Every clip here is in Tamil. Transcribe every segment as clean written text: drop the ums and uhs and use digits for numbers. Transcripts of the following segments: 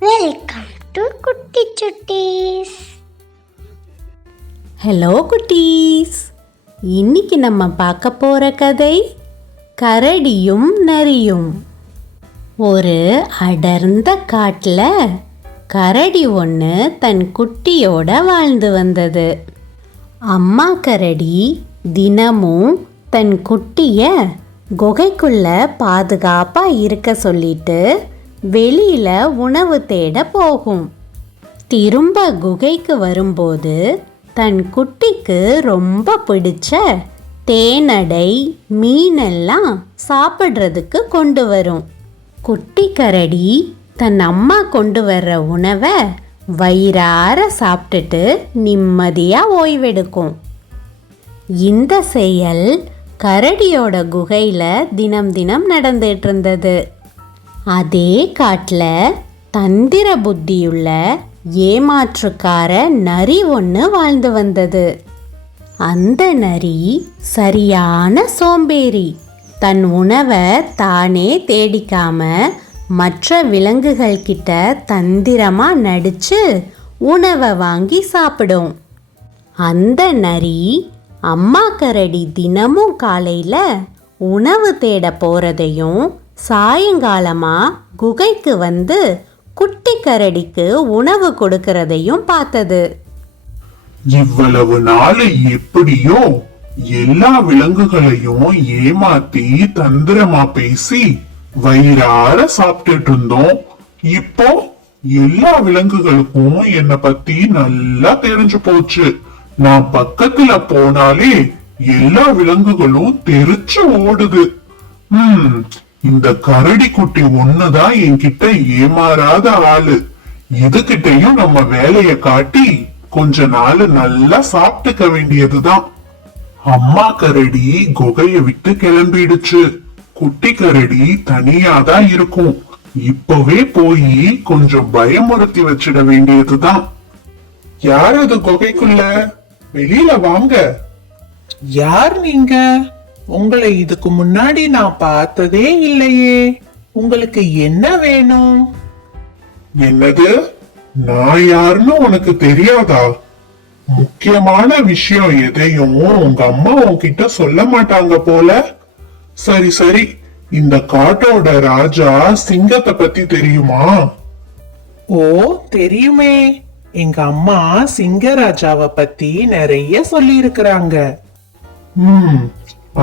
வெல்கம் டு குட்டி சுட்டீஸ். ஹலோ குட்டீஸ், இன்னைக்கு நம்ம பார்க்க போற கதை கரடியும் நரியும். ஒரு அடர்ந்த காட்டில் கரடி ஒன்று தன் குட்டியோட வாழ்ந்து வந்தது. அம்மா கரடி தினமும் தன் குட்டிய குகைக்குள்ள பாதுகாப்பாக இருக்க சொல்லிட்டு வெளியில உணவு தேட போகும். திரும்ப குகைக்கு வரும்போது தன் குட்டிக்கு ரொம்ப பிடிச்ச தேனடை மீனெல்லாம் சாப்பிட்றதுக்கு கொண்டு வரும். குட்டி கரடி தன் அம்மா கொண்டு வர்ற உணவை வயிறார சாப்பிட்டுட்டு நிம்மதியாக ஓய்வெடுக்கும். இந்த செயல் கரடியோட குகையில் தினம் தினம் நடந்துட்டு இருந்தது. அதே காட்டில் தந்திர புத்தியுள்ள ஏமாற்றுக்கார நரி ஒன்று வாழ்ந்து வந்தது. அந்த நரி சரியான சோம்பேறி. தன் உணவை தானே தேடிக்காம மற்ற விலங்குகள் கிட்ட தந்திரமா நடிச்சு உணவை வாங்கி சாப்பிடும். அந்த நரி அம்மா கரடி தினமும் காலையில் உணவு தேட போறதையும் சாயங்காலமா குகைக்கு வந்து குட்டி கரடிக்கு உணவு கொடுக்கறதையும் பார்த்தது. இவ்வளவு நாள் எப்படியோ எல்லா விலங்குகளையும் ஏமாத்தி தந்திரமா பேசி வயிறார சாப்பிட்டுட்டு இருந்தோம். இப்போ எல்லா விலங்குகளுக்கும் என்னை பத்தி நல்லா தெரிஞ்சு போச்சு. நான் பக்கத்துல போனாலே எல்லா விலங்குகளும் தெரிச்சு ஓடுது. இந்த கரடி குட்டி ஒண்ணுதான் என்கிட்ட ஏமாறாத ஆளு. இதுகிட்டையும் நம்ம வேலைய காட்டி கொஞ்ச நாள் நல்லா சாப்பிட்டுக்க வேண்டியதுதான். அம்மா கரடி குகைய விட்டு கிளம்பிடுச்சு. குட்டி கரடி தனியாதான் இருக்கும். இப்பவே போய் கொஞ்சம் பயமுறுத்தி வச்சிட வேண்டியதுதான். யார் அது குகைக்குள்ள? வெளியில வாங்க. யார் நீங்க? உங்களை இதுக்கு முன்னாடி நான் பார்த்ததே இல்லையே. உங்களுக்கு என்ன வேணும்? என்னது? நான் யாருன்னு உனக்கு தெரியாதா? முக்கியமான விஷயம் எதையும் உங்க அம்மா உன்கிட்ட சொல்ல மாட்டாங்க போல. சரி சரி, இந்த காட்டோட ராஜா சிங்கத்தை பத்தி தெரியுமா? ஓ, தெரியுமே. எங்க அம்மா சிங்கராஜாவை பத்தி நிறைய சொல்லி இருக்கிறாங்க.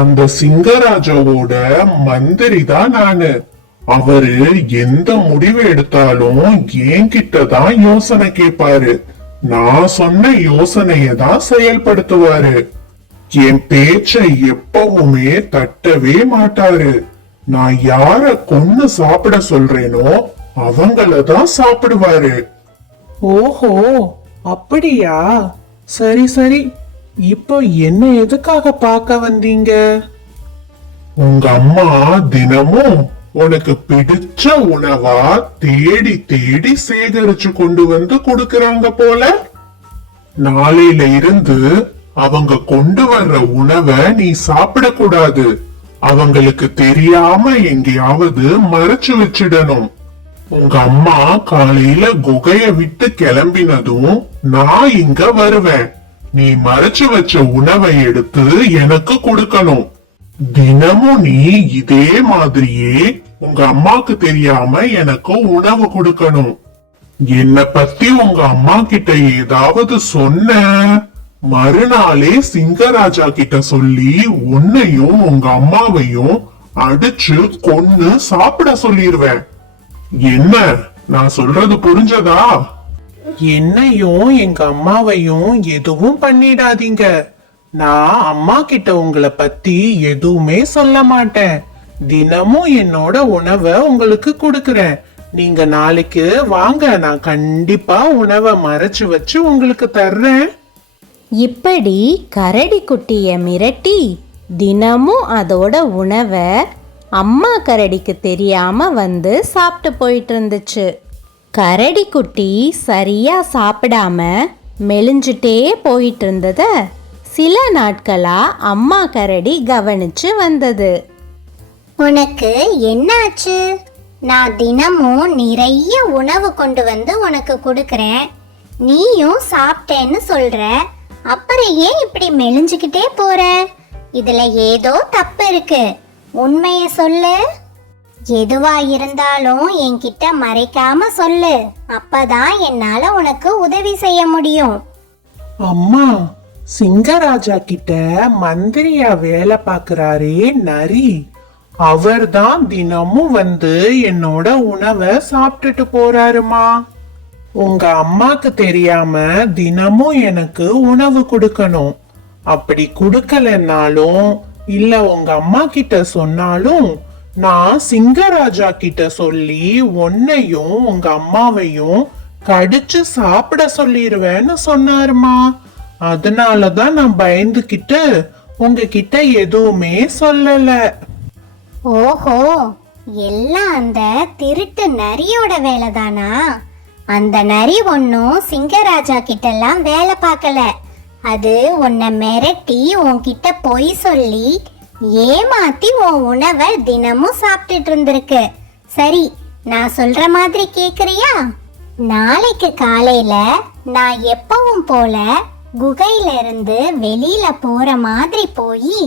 அந்த சிங்கராஜாவோட மந்திரி தான் நானு. அவரு எந்த முடிவு எடுத்தாலும் என்கிட்ட தான் யோசனை கேட்பாரு. நான் சொன்ன யோசனைய தான் செயல்படுத்துவாரு. என் பேச்சை எப்பவுமே தட்டவே மாட்டாரு. நான் யார கொன்னு சாப்பிட சொல்றேனோ அவங்களதான் சாப்பிடுவாரு. ஓஹோ, அப்படியா? சரி சரி, இப்போ என்ன எதுக்காக பார்க்க வந்தீங்க? உங்க அம்மா தினமும் உனக்கு பிடிச்ச உணவா தேடி தேடி சேகரிச்சு கொண்டு வந்து கொடுக்கறாங்க போல. நாளையில இருந்து அவங்க கொண்டு வர்ற உணவை நீ சாப்பிடக்கூடாது. அவங்களுக்கு தெரியாம எங்கேயாவது மறைச்சு வச்சிடணும். உங்க அம்மா காலையில குகைய விட்டு கிளம்பினதும் நான் இங்க வருவேன். நீ மறைச்சு வச்ச உணவை எடுத்து எனக்கு கொடுக்கணும். தினமும் நீ இதே மாதிரியே உங்க அம்மாக்கு தெரியாம எனக்கு உணவு கொடுக்கணும். என்னை பத்தி உங்க அம்மா கிட்ட ஏதாவது சொன்ன மறுநாளே சிங்கராஜா கிட்ட சொல்லி உன்னையும் உங்க அம்மாவையும் அடிச்சு கொன்னு சாப்பிட சொல்லிருவேன். என்ன, நான் சொல்றது புரிஞ்சதா? என்னையும் எங்க அம்மாவையும் எதுவும் பண்ணிடாதீங்க. நான் அம்மா கிட்ட உங்களை பத்தி எதுவுமே சொல்ல மாட்டேன். தினமும் என்னோட உணவை உங்களுக்கு கொடுக்கறேன். நீங்க நாளைக்கு வாங்க, நான் கண்டிப்பா உணவை மறைச்சு வச்சு உங்களுக்கு தர்றேன். இப்படி கரடி குட்டிய மிரட்டி தினமும் அதோட உணவை அம்மா கரடிக்கு தெரியாம வந்து சாப்பிட்டு போயிட்டு இருந்துச்சு. கரடி குட்டி சரியா சாப்பிடாம மெலிஞ்சிட்டே போயிட்டு இருந்தத சில நாட்களா அம்மா கரடி கவனிச்சு வந்தது. உனக்கு என்னாச்சு? நான் தினமும் நிறைய உணவு கொண்டு வந்து உனக்கு கொடுக்கறேன், நீயும் சாப்பிட்டேன்னு சொல்ற. அப்புறம் ஏன் இப்படி மெலிஞ்சுக்கிட்டே போற? இதுல ஏதோ தப்பு இருக்கு. உண்மைய சொல்லு. எதுவா இருந்தாலும் என்கிட்ட மறைக்காம சொல்லு. அப்பதான் என்னால உனக்கு உதவி செய்ய முடியும். அம்மா, சிங்கராஜா கிட்ட மந்திரியா வேலை பார்க்கறாரே நரி, அவர்தான் தினமும் வந்து என்னோட உணவை சாப்பிட்டுட்டு போறாருமா. உங்க அம்மாக்கு தெரியாம தினமும் எனக்கு உணவு கொடுக்கணும். அப்படி கொடுக்கலன்னாலும் இல்ல உங்க அம்மா கிட்ட சொன்னாலும் நான் சிங்கராஜா கிட்ட சொல்லி உன்னையும் உங்க அம்மாவையும் கடிச்சு சாப்பிட சொல்லிருவேன்னு சொன்னாருமா. அதனாலதான் நான் பயந்துகிட்டு உங்ககிட்ட எதுவுமே சொல்லல. ஓஹோ, எல்லாம் அந்த திருட்டு நரியோட வேலைதானா? அந்த நரி ஒன்னும் சிங்கராஜா கிட்ட எல்லாம் வேலை பார்க்கல. அது உன்னை மிரட்டி உன்கிட்ட பொய் சொல்லி ஏமாத்தி உன் உணவை தினமும் சாப்பிட்டுட்டு இருந்திருக்கு. சரி, நான் சொல்ற மாதிரி கேக்குறியா? நாளைக்கு காலையில நான் எப்பவும் போல குகையில இருந்து வெளியில போற மாதிரி போய்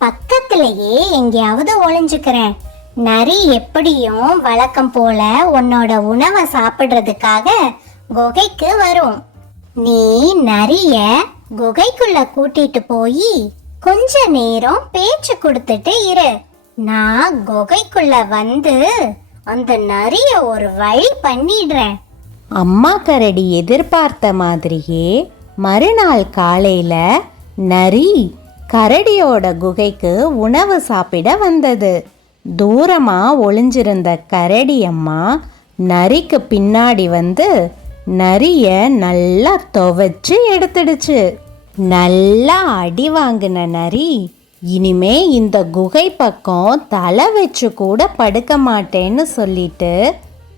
பக்கத்திலேயே எங்கேயாவது ஒளிஞ்சுக்கிறேன். நரி எப்படியும் வழக்கம் போல உன்னோட உணவை சாப்பிடுறதுக்காக குகைக்கு வரும். நீ நரிய குகைக்குள்ள கூட்டிட்டு போய் கொஞ்ச நேரம் பேச்சு கொடுத்துட்டு இரு. நான் குகைக்குள்ள வந்து அந்த நரிய ஒரு வழி பண்ணிடுறேன். அம்மா கரடி எதிர்பார்த்த மாதிரியே மறுநாள் காலையில நரி கரடியோட குகைக்கு உணவு சாப்பிட வந்தது. தூரமா ஒளிஞ்சிருந்த கரடி அம்மா நரிக்கு பின்னாடி வந்து நரிய நல்லா துவைச்சு எடுத்துடுச்சு. நல்லா அடி வாங்கின நரி இனிமே இந்த குகை பக்கம் தலை வச்சு கூட படுக்க மாட்டேன்னு சொல்லிட்டு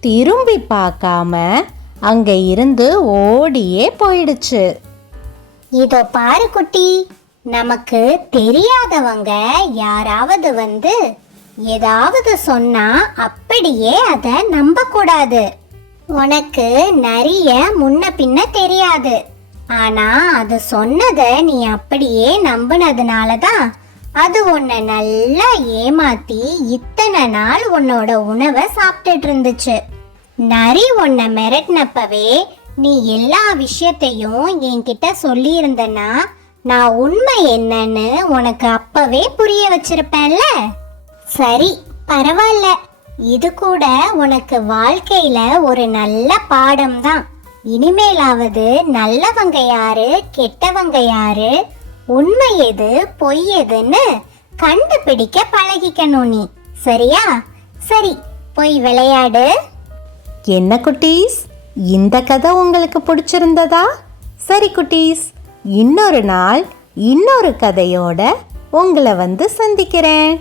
திரும்பி பார்க்காம அங்க இருந்து ஓடியே போயிடுச்சு. இதோ பாரு குட்டி, நமக்கு தெரியாதவங்க யாராவது வந்து ஏதாவது சொன்னா அப்படியே அத நம்ப கூடாது. உனக்கு நிறைய முன்ன பின்ன தெரியாது, ஆனா அது சொன்னத நீ அப்படியே நம்பினதுனாலதான் அது உன்னை நல்லா ஏமாத்தி இத்தனை நாள் உன்னோட உணவை சாப்பிட்டுட்டு இருந்துச்சு. நரி உன்னை மிரட்டினப்பவே நீ எல்லா விஷயத்தையும் என்கிட்ட சொல்லி இருந்தனா நான் உண்மை என்னன்னு உனக்கு அப்பவே புரிய வச்சிருப்பேன்ல. சரி, பரவாயில்ல. இது கூட உனக்கு வாழ்க்கையில ஒரு நல்ல பாடம் தான். இனிமேலாவது நல்லவங்க யாரு கெட்டவங்க யாரு, உண்மை எது பொய் எதுன்னு கண்டுபிடிக்க பழகிக்கணும் நீ. சரியா? சரி, போய் விளையாடு. என்ன குட்டீஸ், இந்த கதை உங்களுக்கு பிடிச்சிருந்ததா? சரி குட்டீஸ், இன்னொரு நாள் இன்னொரு கதையோட உங்களை வந்து சந்திக்கிறேன்.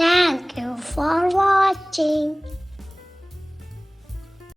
Thank you for watching.